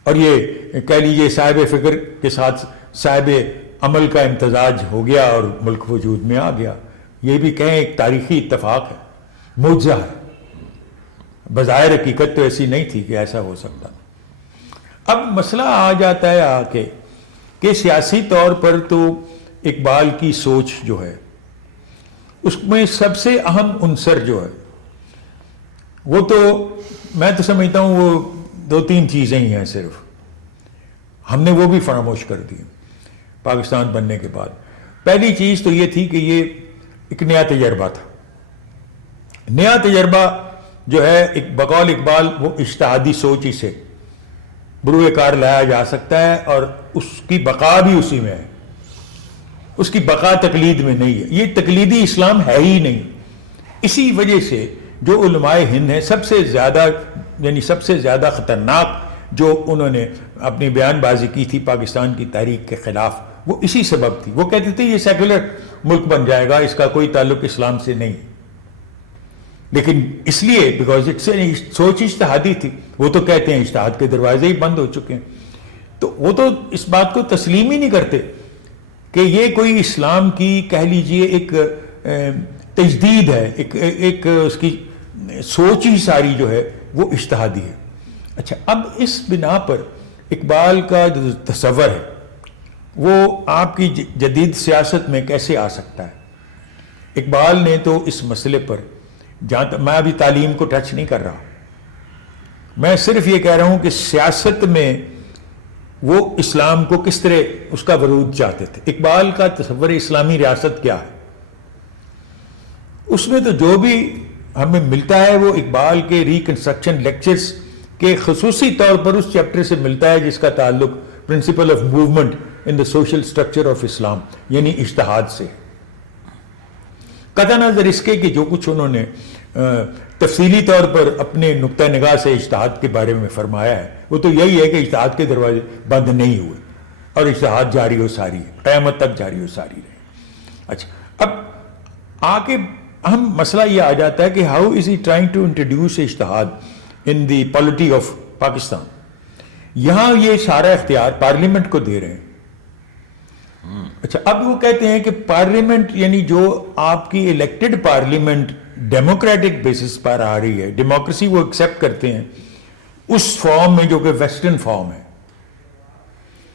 اور یہ کہہ لیجیے صاحب فکر کے ساتھ صاحب عمل کا امتزاج ہو گیا اور ملک وجود میں آ گیا. یہ بھی کہیں ایک تاریخی اتفاق ہے, معجزہ ہے. بظاہر حقیقت تو ایسی نہیں تھی کہ ایسا ہو سکتا. اب مسئلہ آ جاتا ہے آ کے کہ سیاسی طور پر تو اقبال کی سوچ جو ہے اس میں سب سے اہم عنصر جو ہے وہ تو میں تو سمجھتا ہوں وہ 2-3 چیزیں ہی ہیں صرف. ہم نے وہ بھی فراموش کر دی پاکستان بننے کے بعد. پہلی چیز تو یہ تھی کہ یہ ایک نیا تجربہ تھا. نیا تجربہ جو ہے بقول اقبال وہ اجتہادی سوچ ہی سے بروئے کار لایا جا سکتا ہے, اور اس کی بقا بھی اسی میں ہے. اس کی بقا تقلید میں نہیں ہے. یہ تقلیدی اسلام ہے ہی نہیں. اسی وجہ سے جو علماء ہند ہیں سب سے زیادہ یعنی سب سے زیادہ خطرناک جو انہوں نے اپنی بیان بازی کی تھی پاکستان کی تاریخ کے خلاف وہ اسی سبب تھی. وہ کہتے تھے یہ سیکولر ملک بن جائے گا, اس کا کوئی تعلق اسلام سے نہیں. لیکن اس لیے بیکاز سوچ اجتہادی تھی. وہ تو کہتے ہیں اجتہاد کے دروازے ہی بند ہو چکے ہیں, تو وہ تو اس بات کو تسلیم ہی نہیں کرتے کہ یہ کوئی اسلام کی کہہ لیجئے ایک تجدید ہے, ایک اس کی سوچ ہی ساری جو ہے وہ اجتہادی ہے. اچھا, اب اس بنا پر اقبال کا جو تصور ہے وہ آپ کی جدید سیاست میں کیسے آ سکتا ہے؟ اقبال نے تو اس مسئلے پر میں ابھی تعلیم کو ٹچ نہیں کر رہا, میں صرف یہ کہہ رہا ہوں کہ سیاست میں وہ اسلام کو کس طرح اس کا ورود چاہتے تھے. اقبال کا تصور اسلامی ریاست کیا ہے؟ اس میں تو جو بھی ہمیں ملتا ہے وہ اقبال کے ریکنسٹرکشن لیکچرز کے خصوصی طور پر اس چیپٹر سے ملتا ہے جس کا تعلق principle of movement in the social structure of Islam یعنی اجتہاد سے. قطع نظر اس کے کہ جو کچھ انہوں نے تفصیلی طور پر اپنے نقطہ نگاہ سے اجتہاد کے بارے میں فرمایا ہے وہ تو یہی ہے کہ اجتہاد کے دروازے بند نہیں ہوئے اور اجتہاد جاری و ساری ہے, قیامت تک جاری و ساری رہے. اچھا, اب آ کے اہم مسئلہ یہ آ جاتا ہے کہ how is he trying to introduce اجتہاد ان دی پالیٹی آف پاکستان. یہاں یہ سارا اختیار پارلیمنٹ کو دے رہے ہیں. اچھا, اب وہ کہتے ہیں کہ پارلیمنٹ یعنی جو آپ کی الیکٹڈ پارلیمنٹ ڈیموکریٹک بیسس پر آ رہی ہے, ڈیموکریسی وہ ایکسیپٹ کرتے ہیں اس فارم میں جو کہ ویسٹرن فارم ہے,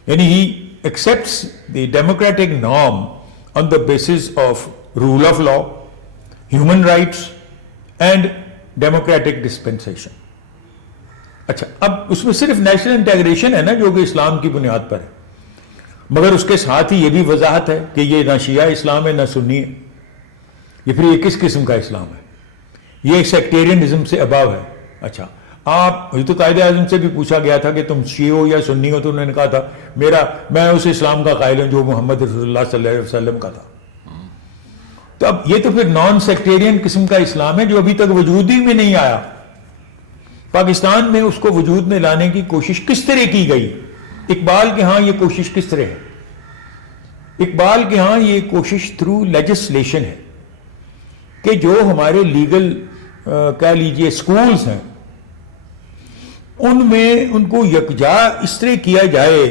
یعنی he accepts the democratic norm on the basis of rule of law, human rights and democratic dispensation. اچھا, اب اس میں صرف نیشنل انٹیگریشن ہے نا جو کہ اسلام کی بنیاد پر ہے, مگر اس کے ساتھ ہی یہ بھی وضاحت ہے کہ یہ نہ شیعہ اسلام ہے نہ سنی ہے. یہ پھر یہ کس قسم کا اسلام ہے؟ یہ ایک سیکٹیرینزم سے اباو ہے. اچھا, آپ یہ تو قائد اعظم سے بھی پوچھا گیا تھا کہ تم شیعہ ہو یا سنی ہو, تو انہوں نے کہا تھا میں اس اسلام کا قائل ہوں جو محمد رسول اللہ صلی اللہ علیہ وسلم کا تھا. تو اب یہ تو پھر نان سیکٹیرین قسم کا اسلام ہے جو ابھی تک وجود ہی میں نہیں آیا. پاکستان میں اس کو وجود میں لانے کی کوشش کس طرح کی گئی؟ اقبال کے ہاں یہ کوشش کس طرح ہے؟ اقبال کے ہاں یہ کوشش تھرو لیجسلیشن ہے کہ جو ہمارے لیگل کہہ لیجئے سکولز ہیں ان میں ان کو یکجا اس طرح کیا جائے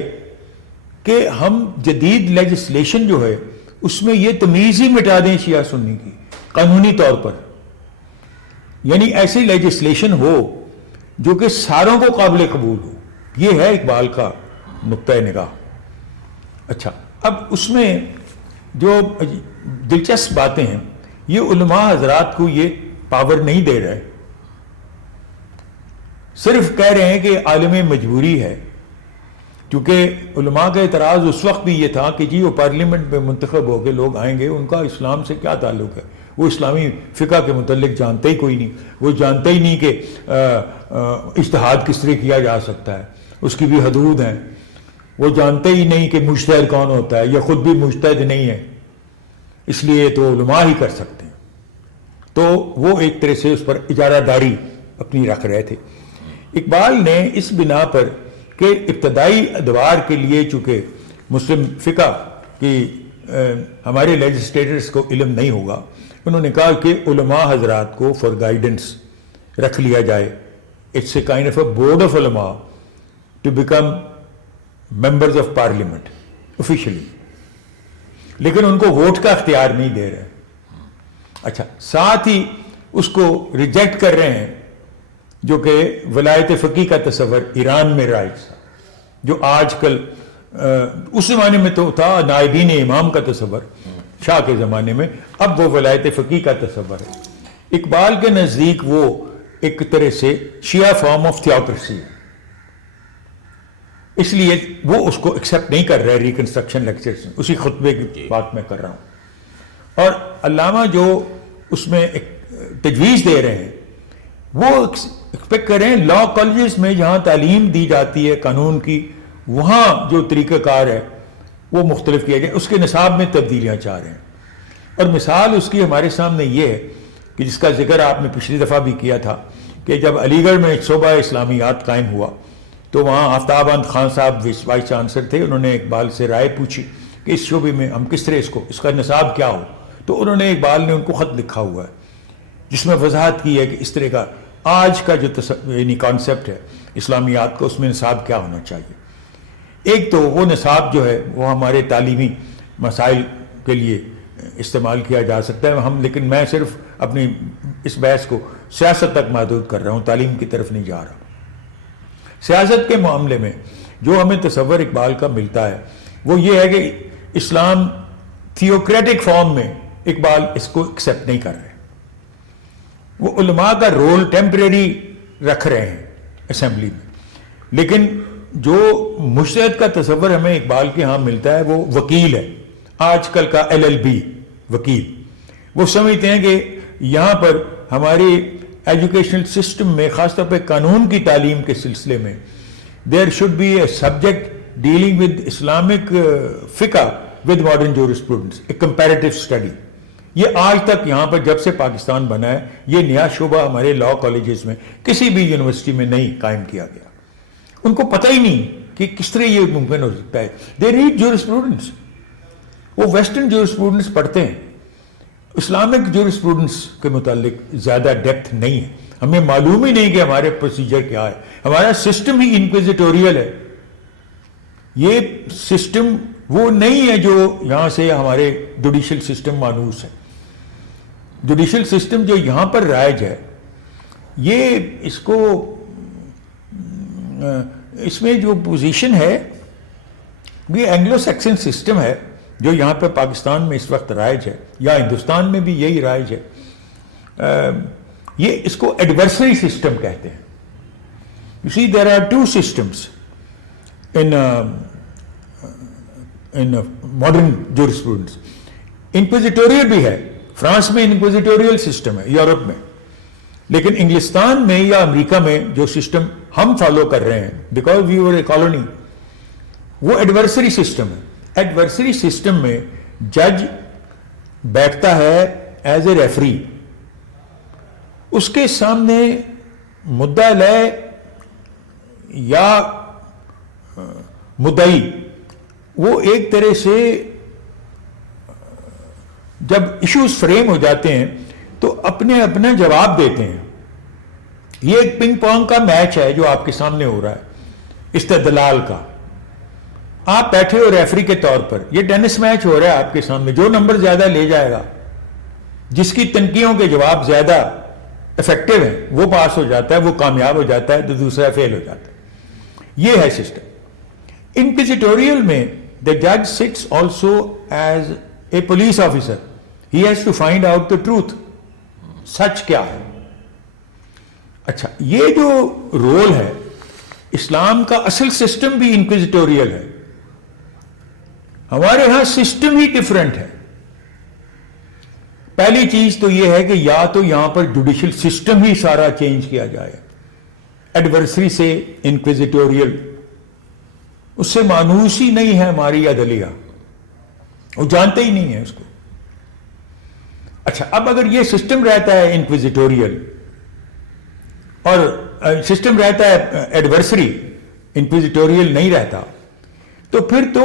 کہ ہم جدید لیجسلیشن جو ہے اس میں یہ تمیز ہی مٹا دیں شیعہ سنی کی قانونی طور پر. یعنی ایسی لیجسلیشن ہو جو کہ ساروں کو قابل قبول ہو. یہ ہے اقبال کا نقطۂ نگاہ. اچھا, اب اس میں جو دلچسپ باتیں ہیں یہ علماء حضرات کو یہ پاور نہیں دے رہے, صرف کہہ رہے ہیں کہ عالم مجبوری ہے. کیونکہ علماء کا اعتراض اس وقت بھی یہ تھا کہ جی وہ پارلیمنٹ میں منتخب ہو کے لوگ آئیں گے, ان کا اسلام سے کیا تعلق ہے؟ وہ اسلامی فقہ کے متعلق جانتے ہی کوئی نہیں, وہ جانتے ہی نہیں کہ اجتہاد کس طرح کیا جا سکتا ہے, اس کی بھی حدود ہیں. وہ جانتے ہی نہیں کہ مجتہد کون ہوتا ہے, یا خود بھی مجتہد نہیں ہے, اس لیے تو علماء ہی کر سکتے ہیں. تو وہ ایک طرح سے اس پر اجارہ داری اپنی رکھ رہے تھے. اقبال نے اس بنا پر کہ ابتدائی ادوار کے لیے چونکہ مسلم فقہ کی ہمارے لیجسلیٹرز کو علم نہیں ہوگا. انہوں نے کہا کہ علماء حضرات کو فار گائیڈنس رکھ لیا جائے. It's a kind of a board of علماء to become members of parliament officially, لیکن ان کو ووٹ کا اختیار نہیں دے رہے. اچھا, ساتھ ہی اس کو ریجیکٹ کر رہے ہیں جو کہ ولایت فقیہ کا تصور ایران میں رائج تھا, جو آج کل اس زمانے میں تو تھا نائبین امام کا تصور شاہ کے زمانے میں, اب وہ ولایت فقیہ کا تصور ہے. اقبال کے نزدیک وہ ایک طرح سے شیعہ فارم آف تھیوکریسی ہے, اس لیے وہ اس کو ایکسیپٹ نہیں کر رہے ریکنسٹرکشن لیکچرز. اسی خطبے کی بات میں کر رہا ہوں. اور علامہ جو اس میں ایک تجویز دے رہے ہیں وہ ایکسپیکٹ کر رہے ہیں لا کالجز میں جہاں تعلیم دی جاتی ہے قانون کی, وہاں جو طریقہ کار ہے وہ مختلف کیا جائے, اس کے نصاب میں تبدیلیاں چاہ رہے ہیں. اور مثال اس کی ہمارے سامنے یہ ہے کہ جس کا ذکر آپ نے پچھلی دفعہ بھی کیا تھا کہ جب علی گڑھ میں شعبہ اسلامیات قائم ہوا تو وہاں آفتاب احمد خان صاحب وائس چانسلر تھے. انہوں نے اقبال سے رائے پوچھی کہ اس شعبے میں ہم کس طرح اس کا نصاب کیا ہو, تو انہوں نے اقبال نے ان کو خط لکھا ہوا ہے جس میں وضاحت کی ہے کہ اس طرح کا آج کا جو یعنی کانسیپٹ ہے اسلامیات کا, اس میں نصاب کیا ہونا چاہیے. ایک تو وہ نصاب جو ہے وہ ہمارے تعلیمی مسائل کے لیے استعمال کیا جا سکتا ہے ہم, لیکن میں صرف اپنی اس بحث کو سیاست تک محدود کر رہا ہوں, تعلیم کی طرف نہیں جا رہا. سیاست کے معاملے میں جو ہمیں تصور اقبال کا ملتا ہے وہ یہ ہے کہ اسلام تھیوکریٹک فارم میں اقبال اس کو ایکسیپٹ نہیں کر رہے. وہ علماء کا رول ٹیمپریری رکھ رہے ہیں اسمبلی میں, لیکن جو مجتہد کا تصور ہمیں اقبال کے ہاں ملتا ہے وہ وکیل ہے, آج کل کا LLB وکیل. وہ سمجھتے ہیں کہ یہاں پر ہماری ایجوکیشنل سسٹم میں خاص طور پہ قانون کی تعلیم کے سلسلے میں there should be a subject dealing with Islamic فقہ with modern jurisprudence, a comparative study. یہ آج تک یہاں پر جب سے پاکستان بنا ہے یہ نیا شعبہ ہمارے لا کالجز میں کسی بھی یونیورسٹی میں نہیں قائم کیا گیا. ان کو پتہ ہی نہیں کہ کس طرح یہ ممکن ہو سکتا ہے. دے ریڈ جورسپروڈنس, وہ ویسٹرن جورسپروڈنس پڑھتے ہیں, اسلامک جورسپروڈنس کے متعلق زیادہ ڈیپتھ نہیں ہے. ہمیں معلوم ہی نہیں کہ ہمارے پروسیجر کیا ہے. ہمارا سسٹم ہی انکویزیٹوریل ہے. یہ سسٹم وہ نہیں ہے جو یہاں سے ہمارے جوڈیشل سسٹم مانوس ہے. جوڈیشل سسٹم جو یہاں پر رائج ہے یہ اس کو اس میں جو پوزیشن ہے یہ اینگلو سیکسن سسٹم ہے جو یہاں پہ پاکستان میں اس وقت رائج ہے, یا ہندوستان میں بھی یہی رائج ہے. یہ اس کو ایڈورسری سسٹم کہتے ہیں. You see there are two systems in modern jurisprudence. Inquisitorial بھی ہے, فرانس میں انکویزیٹوریل سسٹم ہے, یورپ میں, لیکن انگلستان میں یا امریکہ میں جو سسٹم ہم فالو کر رہے ہیں because we were a colony, وہ ایڈورسری سسٹم ہے. ایڈورسری سسٹم میں جج بیٹھتا ہے ایز اے ریفری, اس کے سامنے مدعا لے یا مدعی وہ ایک طرح سے جب ایشوز فریم ہو جاتے ہیں تو اپنے اپنا جواب دیتے ہیں. یہ ایک پنگ پونگ کا میچ ہے جو آپ کے سامنے ہو رہا ہے استدلال کا. آپ بیٹھے ہو ریفری کے طور پر, یہ ٹینس میچ ہو رہا ہے آپ کے سامنے. جو نمبر زیادہ لے جائے گا, جس کی تنقیدوں کے جواب زیادہ افیکٹو ہیں, وہ پاس ہو جاتا ہے, وہ کامیاب ہو جاتا ہے, تو دوسرا فیل ہو جاتا ہے. یہ ہے سسٹم. انکویزیٹوریل میں دا جج sits also as a police officer. He has to find out the truth, سچ کیا ہے. اچھا, یہ جو رول ہے اسلام کا اصل سسٹم بھی انکویزیٹوریل ہے. ہمارے ہاں سسٹم ہی ڈفرینٹ ہے. پہلی چیز تو یہ ہے کہ یا تو یہاں پر جوڈیشل سسٹم ہی سارا چینج کیا جائے, ایڈورسری سے انکویزیٹوریل, اس سے مانوس ہی نہیں ہے ہماری عدلیہ, وہ جانتے ہی نہیں ہے اس کو. اچھا, اب اگر یہ سسٹم رہتا ہے انکویزیٹوریل اور سسٹم رہتا ہے ایڈورسری, انکویزیٹوریل نہیں رہتا, تو پھر تو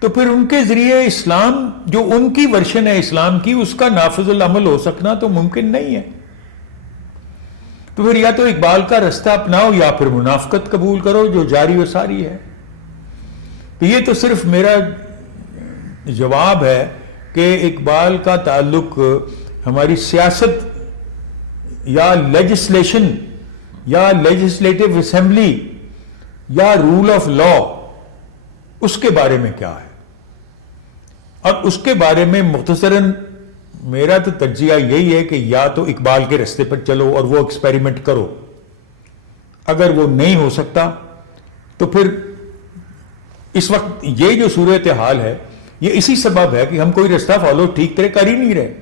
تو پھر ان کے ذریعے اسلام جو ان کی ورشن ہے اسلام کی اس کا نافذ العمل ہو سکنا تو ممکن نہیں ہے. تو پھر یا تو اقبال کا رستہ اپناؤ یا پھر منافقت قبول کرو جو جاری و ساری ہے. تو یہ تو صرف میرا جواب ہے کہ اقبال کا تعلق ہماری سیاست یا لیجسلیشن یا لیجسلیٹو اسمبلی یا رول آف لا اس کے بارے میں کیا ہے. اور اس کے بارے میں مختصراً میرا تو تجزیہ یہی ہے کہ یا تو اقبال کے رستے پر چلو اور وہ ایکسپیریمنٹ کرو. اگر وہ نہیں ہو سکتا تو پھر اس وقت یہ جو صورتحال ہے یہ اسی سبب ہے کہ ہم کوئی رستہ فالو ٹھیک طرح کر ہی نہیں رہے.